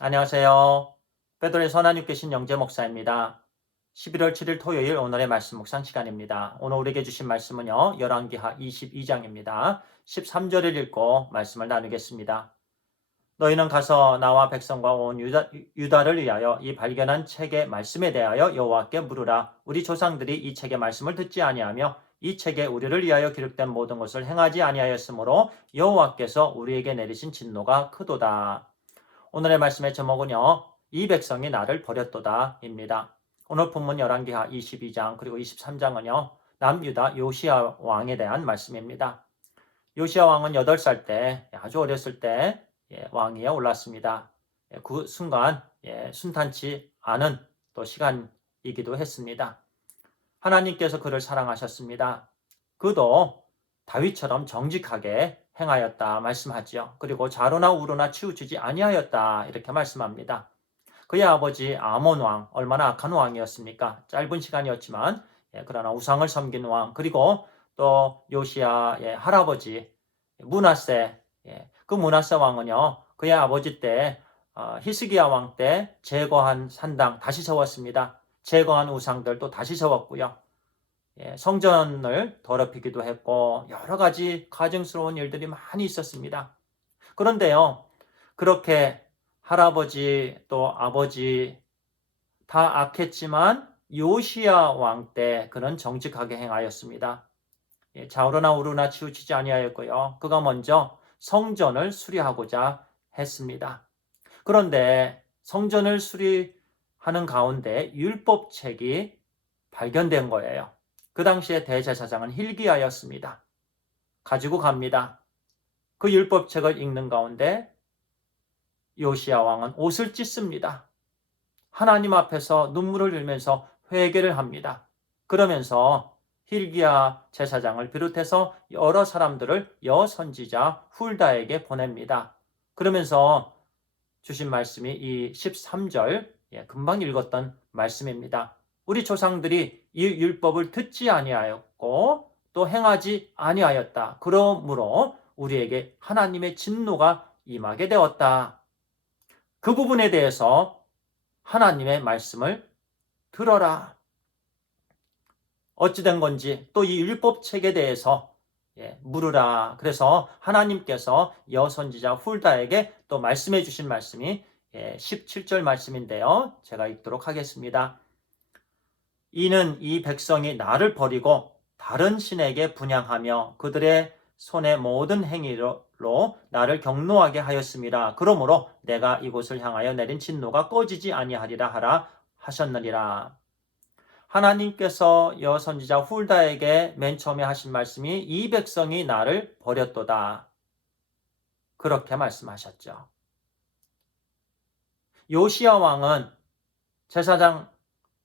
안녕하세요. 베드로의 선한 육계신 영재 목사입니다. 11월 7일 토요일 오늘의 말씀 묵상 시간입니다. 오늘 우리에게 주신 말씀은요. 열왕기하 22장입니다. 13절을 읽고 말씀을 나누겠습니다. 너희는 가서 나와 백성과 온 유다를 위하여 이 발견한 책의 말씀에 대하여 여호와께 물으라. 우리 조상들이 이 책의 말씀을 듣지 아니하며 이 책에 우리를 위하여 기록된 모든 것을 행하지 아니하였으므로 여호와께서 우리에게 내리신 진노가 크도다. 오늘의 말씀의 제목은요. 이 백성이 나를 버렸도다 입니다. 오늘 본문 열왕기하 22장 그리고 23장은요. 남유다 요시야 왕에 대한 말씀입니다. 요시야 왕은 8살 때 아주 어렸을 때 왕위에 올랐습니다. 그 순간 순탄치 않은 또 시간이기도 했습니다. 하나님께서 그를 사랑하셨습니다. 그도 다윗처럼 정직하게 행하였다 말씀하지요. 그리고 좌로나 우로나 치우치지 아니하였다 이렇게 말씀합니다. 그의 아버지 아몬 왕 얼마나 악한 왕이었습니까? 짧은 시간이었지만 그러나 우상을 섬긴 왕 그리고 또 요시야의 할아버지 므낫세 그 므낫세 왕은요 그의 아버지 때 히스기야 왕 때 제거한 산당 다시 세웠습니다. 제거한 우상들 또 다시 세웠고요. 성전을 더럽히기도 했고 여러 가지 가증스러운 일들이 많이 있었습니다. 그런데요, 그렇게 할아버지 또 아버지 다 악했지만 요시야 왕 때 그는 정직하게 행하였습니다. 좌우로나 우로나 치우치지 아니하였고요. 그가 먼저 성전을 수리하고자 했습니다. 그런데 성전을 수리하는 가운데 율법책이 발견된 거예요. 그 당시에 대제사장은 hil기야였습니다. 가지고 갑니다. 그 율법책을 읽는 가운데 요시야 왕은 옷을 찢습니다. 하나님 앞에서 눈물을 흘리면서 회개를 합니다. 그러면서 hil기야 제사장을 비롯해서 여러 사람들을 여선지자 훌다에게 보냅니다. 그러면서 주신 말씀이 이 13절 금방 읽었던 말씀입니다. 우리 조상들이 이 율법을 듣지 아니하였고 또 행하지 아니하였다. 그러므로 우리에게 하나님의 진노가 임하게 되었다. 그 부분에 대해서 하나님의 말씀을 들어라. 어찌된 건지 또 이 율법책에 대해서 물으라. 그래서 하나님께서 여선지자 훌다에게 또 말씀해 주신 말씀이 17절 말씀인데요. 제가 읽도록 하겠습니다. 이는 이 백성이 나를 버리고 다른 신에게 분향하며 그들의 손의 모든 행위로 나를 경노하게 하였습니다. 그러므로 내가 이곳을 향하여 내린 진노가 꺼지지 아니하리라 하라 하셨느니라. 하나님께서 여선지자 훌다에게 맨 처음에 하신 말씀이 이 백성이 나를 버렸도다. 그렇게 말씀하셨죠. 요시야 왕은 제사장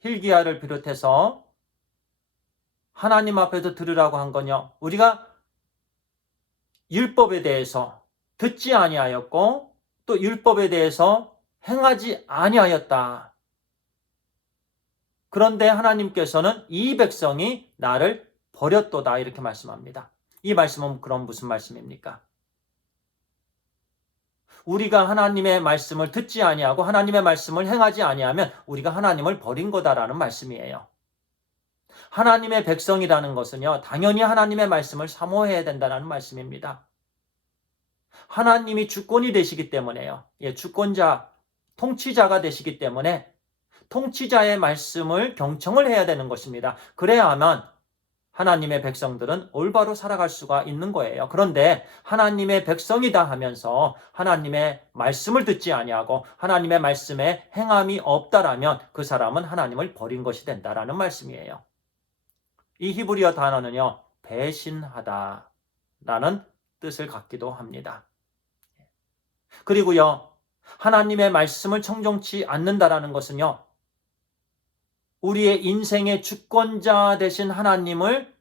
hil기야를 비롯해서 하나님 앞에서 들으라고 한 거요. 우리가 율법에 대해서 듣지 아니하였고 또 율법에 대해서 행하지 아니하였다. 그런데 하나님께서는 이 백성이 나를 버렸도다 이렇게 말씀합니다. 이 말씀은 그럼 무슨 말씀입니까? 우리가 하나님의 말씀을 듣지 아니하고 하나님의 말씀을 행하지 아니하면 우리가 하나님을 버린 거다라는 말씀이에요. 하나님의 백성이라는 것은요, 당연히 하나님의 말씀을 사모해야 된다는 말씀입니다. 하나님이 주권이 되시기 때문에요. 주권자, 통치자가 되시기 때문에 통치자의 말씀을 경청을 해야 되는 것입니다. 그래야만 하나님의 백성들은 올바로 살아갈 수가 있는 거예요. 그런데 하나님의 백성이다 하면서 하나님의 말씀을 듣지 아니하고 하나님의 말씀에 행함이 없다라면 그 사람은 하나님을 버린 것이 된다라는 말씀이에요. 이 히브리어 단어는요, 배신하다라는 뜻을 갖기도 합니다. 그리고요, 하나님의 말씀을 청종치 않는다라는 것은요, 우리의 인생의 주권자 되신 하나님을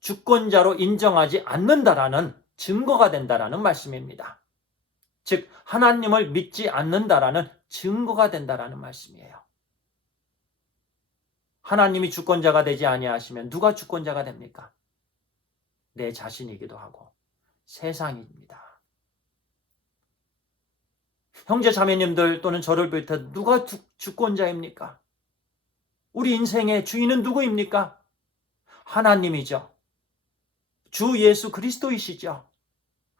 주권자로 인정하지 않는다라는 증거가 된다라는 말씀입니다. 즉 하나님을 믿지 않는다라는 증거가 된다라는 말씀이에요. 하나님이 주권자가 되지 아니하시면 누가 주권자가 됩니까? 내 자신이기도 하고 세상입니다. 형제 자매님들 또는 저를 비롯해 누가 주권자입니까? 우리 인생의 주인은 누구입니까? 하나님이죠. 주 예수 그리스도이시죠.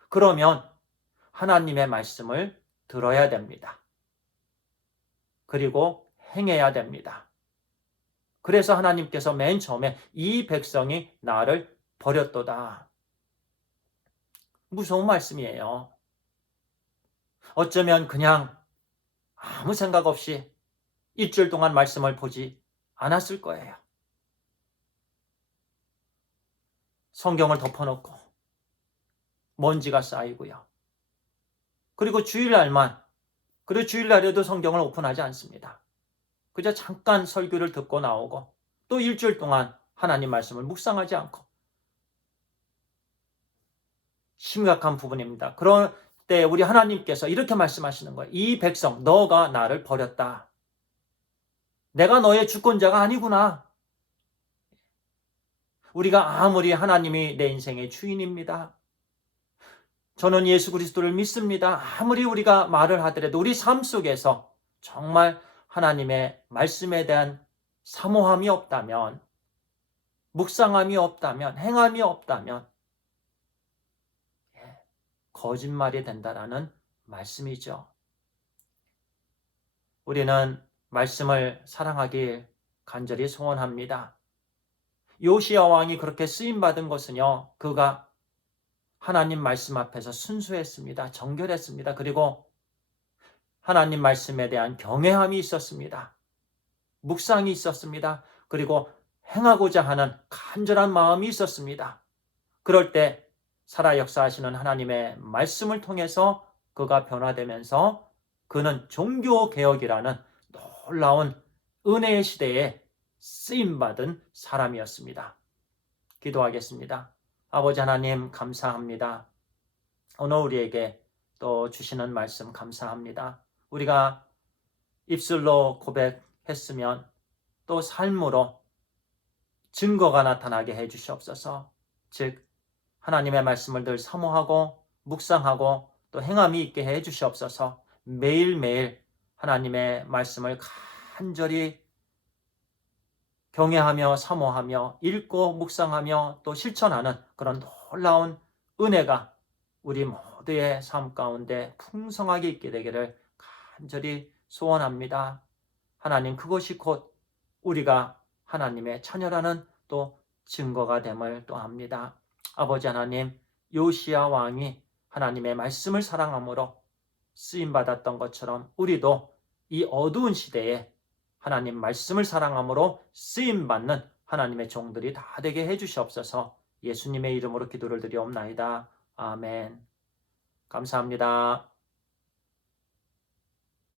그러면 하나님의 말씀을 들어야 됩니다. 그리고 행해야 됩니다. 그래서 하나님께서 맨 처음에 이 백성이 나를 버렸도다. 무서운 말씀이에요. 어쩌면 그냥 아무 생각 없이 일주일 동안 말씀을 보지 않았을 거예요. 성경을 덮어놓고 먼지가 쌓이고요. 그리고 주일날만, 그리고 주일날에도 성경을 오픈하지 않습니다. 그저 잠깐 설교를 듣고 나오고 또 일주일 동안 하나님 말씀을 묵상하지 않고, 심각한 부분입니다. 그럴 때 우리 하나님께서 이렇게 말씀하시는 거예요. 이 백성, 너가 나를 버렸다. 내가 너의 주권자가 아니구나. 우리가 아무리 하나님이 내 인생의 주인입니다. 저는 예수 그리스도를 믿습니다. 아무리 우리가 말을 하더라도 우리 삶 속에서 정말 하나님의 말씀에 대한 사모함이 없다면, 묵상함이 없다면, 행함이 없다면 거짓말이 된다라는 말씀이죠. 우리는 말씀을 사랑하길 간절히 소원합니다. 요시야 왕이 그렇게 쓰임받은 것은요, 그가 하나님 말씀 앞에서 순수했습니다. 정결했습니다. 그리고 하나님 말씀에 대한 경외함이 있었습니다. 묵상이 있었습니다. 그리고 행하고자 하는 간절한 마음이 있었습니다. 그럴 때 살아 역사하시는 하나님의 말씀을 통해서 그가 변화되면서 그는 종교개혁이라는 놀라운 은혜의 시대에 쓰임받은 사람이었습니다. 기도하겠습니다. 아버지 하나님 감사합니다. 오늘 우리에게 또 주시는 말씀 감사합니다. 우리가 입술로 고백했으면 또 삶으로 증거가 나타나게 해주시옵소서. 즉 하나님의 말씀을 늘 사모하고 묵상하고 또 행함이 있게 해주시옵소서. 매일매일 하나님의 말씀을 간절히 경외하며 사모하며 읽고 묵상하며 또 실천하는 그런 놀라운 은혜가 우리 모두의 삶 가운데 풍성하게 있게 되기를 간절히 소원합니다. 하나님, 그것이 곧 우리가 하나님의 자녀라는 또 증거가 됨을 또 합니다. 아버지 하나님, 요시야 왕이 하나님의 말씀을 사랑함으로 쓰임받았던 것처럼 우리도 이 어두운 시대에 하나님 말씀을 사랑함으로 쓰임받는 하나님의 종들이 다 되게 해주시옵소서. 예수님의 이름으로 기도를 드리옵나이다. 아멘. 감사합니다.